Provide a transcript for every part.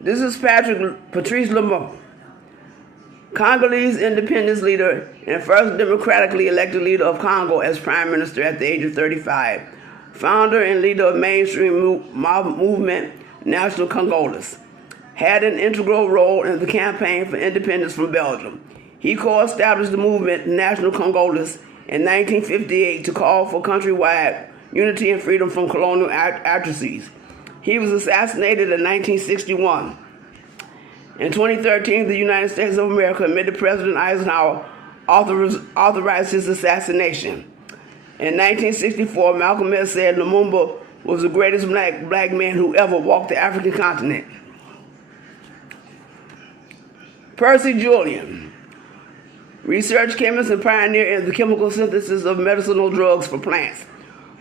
This is Patrice Lumumba, Congolese independence leader and first democratically elected leader of Congo as prime minister at the age of 35, founder and leader of mainstream movement National Congolese. Had an integral role in the campaign for independence from Belgium. He co-established the movement National Congolese in 1958 to call for countrywide unity and freedom from colonial atrocities. He was assassinated in 1961. In 2013, the United States of America admitted President Eisenhower authorized his assassination. In 1964, Malcolm X said Lumumba was the greatest black man who ever walked the African continent. Percy Julian, research chemist and pioneer in the chemical synthesis of medicinal drugs for plants.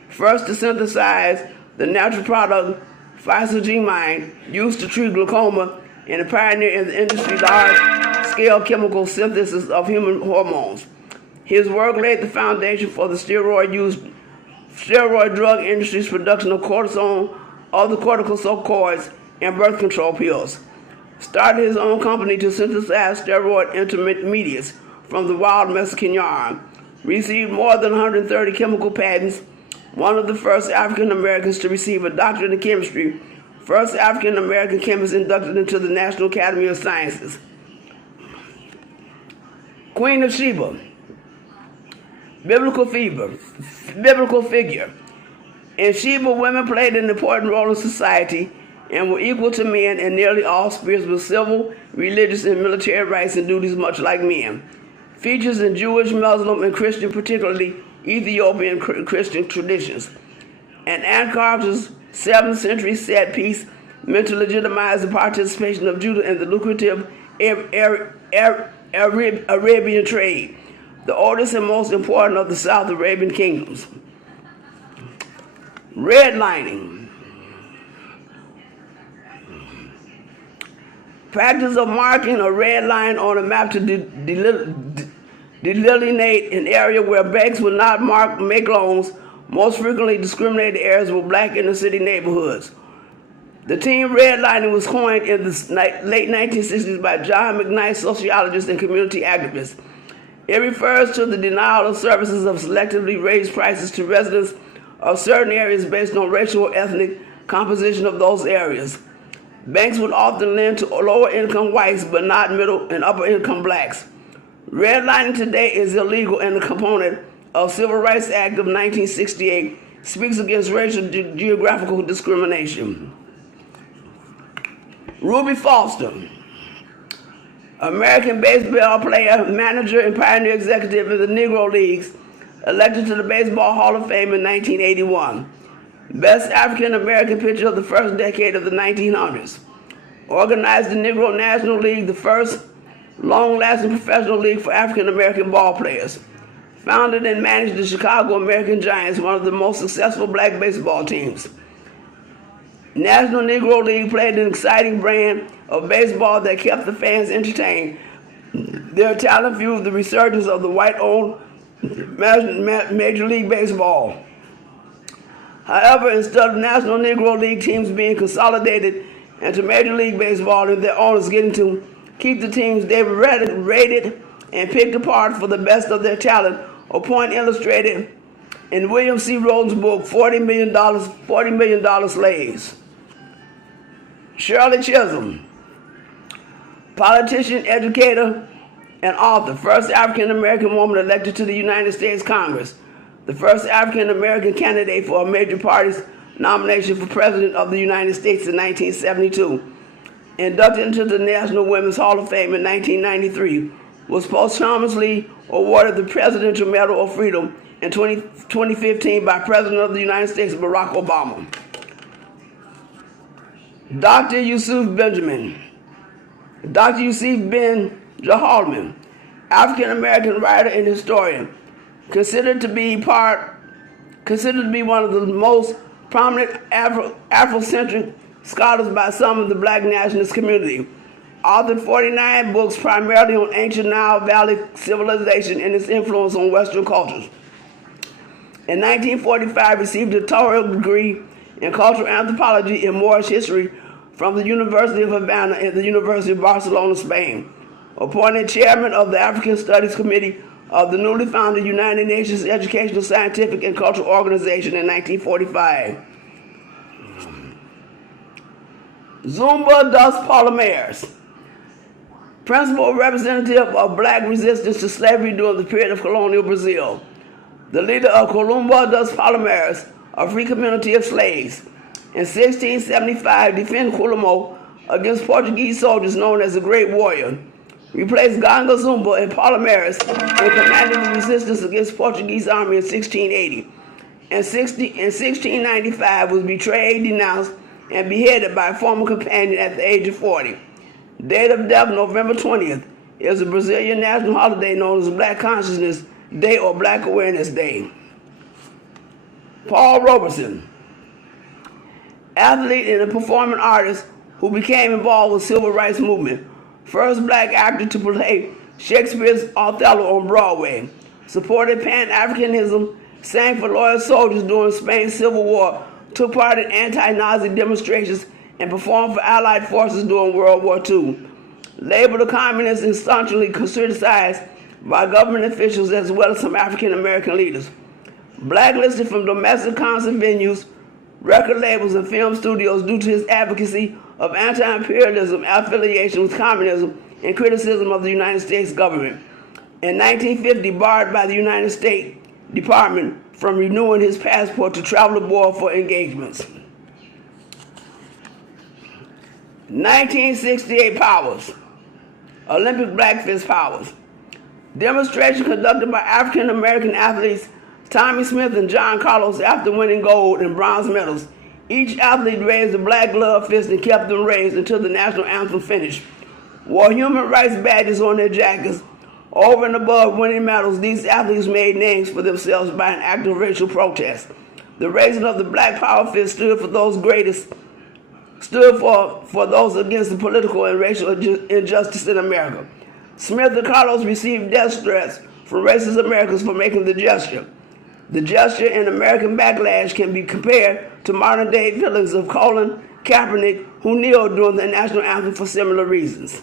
First to synthesize the natural product physogenamine used to treat glaucoma, and a pioneer in the industry's large-scale chemical synthesis of human hormones. His work laid the foundation for the steroid drug industry's production of cortisone, other corticosteroids, and birth control pills. Started his own company to synthesize steroid intermediates from the wild Mexican yarn. Received more than 130 chemical patents. One of the first African Americans to receive a doctorate in chemistry. First African American chemist inducted into the National Academy of Sciences. Queen of Sheba, biblical figure. In Sheba, women played an important role in society and were equal to men in nearly all spheres with civil, religious, and military rights and duties much like men. Features in Jewish, Muslim, and Christian, particularly Ethiopian Christian traditions. And Ankar's 7th century set piece meant to legitimize the participation of Judah in the lucrative Arabian trade, the oldest and most important of the South Arabian kingdoms. Redlining. Practice of marking a red line on a map to delineate an area where banks would not make loans. Most frequently discriminated areas were black inner city neighborhoods. The term redlining was coined in the late 1960s by John McKnight, sociologist and community activist. It refers to the denial of services of selectively raised prices to residents of certain areas based on racial or ethnic composition of those areas. Banks would often lend to lower income whites but not middle and upper income blacks. Redlining today is illegal and a component of Civil Rights Act of 1968, speaks against racial geographical discrimination. Ruby Foster, American baseball player, manager, and pioneer executive in the Negro Leagues, elected to the Baseball Hall of Fame in 1981. Best African American pitcher of the first decade of the 1900s. Organized the Negro National League, the first long-lasting professional league for African American ball players. Founded and managed the Chicago American Giants, one of the most successful black baseball teams. National Negro League played an exciting brand of baseball that kept the fans entertained. Their talent fueled the resurgence of the white-owned Major League Baseball. However, instead of National Negro League teams being consolidated into Major League Baseball and their owners getting to keep the teams they were rated and picked apart for the best of their talent, a point illustrated in William C. Rhodes' book, $40 Million Slaves. Shirley Chisholm, politician, educator, and author, first African-American woman elected to the United States Congress, the first African-American candidate for a major party's nomination for President of the United States in 1972, inducted into the National Women's Hall of Fame in 1993, was posthumously awarded the Presidential Medal of Freedom in 2015 by President of the United States, Barack Obama. Dr. Yusuf Ben Jahalman, African-American writer and historian, considered to be one of the most prominent Afrocentric scholars by some of the black nationalist community. Authored 49 books primarily on ancient Nile Valley civilization and its influence on Western cultures. In 1945, received a doctoral degree in cultural anthropology and Moorish history from the University of Havana and the University of Barcelona, Spain. Appointed chairman of the African Studies Committee of the newly founded United Nations Educational, Scientific, and Cultural Organization in 1945. Zumba dos Palmares, principal representative of black resistance to slavery during the period of colonial Brazil. The leader of Columba dos Palmares, a free community of slaves. In 1675, defended Colombo against Portuguese soldiers known as the Great Warrior. Replaced Ganga Zumba and Palmares and commanded the resistance against Portuguese army in 1680. In 1695, was betrayed, denounced, and beheaded by a former companion at the age of 40. Date of death, November 20th, is a Brazilian national holiday known as Black Consciousness Day or Black Awareness Day. Paul Robeson, athlete and a performing artist who became involved with the civil rights movement. First black actor to play Shakespeare's Othello on Broadway. Supported Pan-Africanism, sang for loyal soldiers during Spain's Civil War, took part in anti-Nazi demonstrations, and performed for Allied forces during World War II. Labeled a communist and staunchly criticized by government officials as well as some African-American leaders. Blacklisted from domestic concert venues, record labels, and film studios due to his advocacy of anti-imperialism, affiliation with communism, and criticism of the United States government. In 1950, barred by the United States Department from renewing his passport to travel abroad for engagements. 1968 Powers, Olympic Black Fist Powers. Demonstration conducted by African American athletes Tommy Smith and John Carlos after winning gold and bronze medals. Each athlete raised a black glove fist and kept them raised until the national anthem finished. Wore human rights badges on their jackets. Over and above winning medals, these athletes made names for themselves by an act of racial protest. The raising of the black power fist stood for those against the political and racial injustice in America. Smith and Carlos received death threats from racist Americans for making the gesture. The gesture and American backlash can be compared to modern-day feelings of Colin Kaepernick, who kneeled during the national anthem for similar reasons.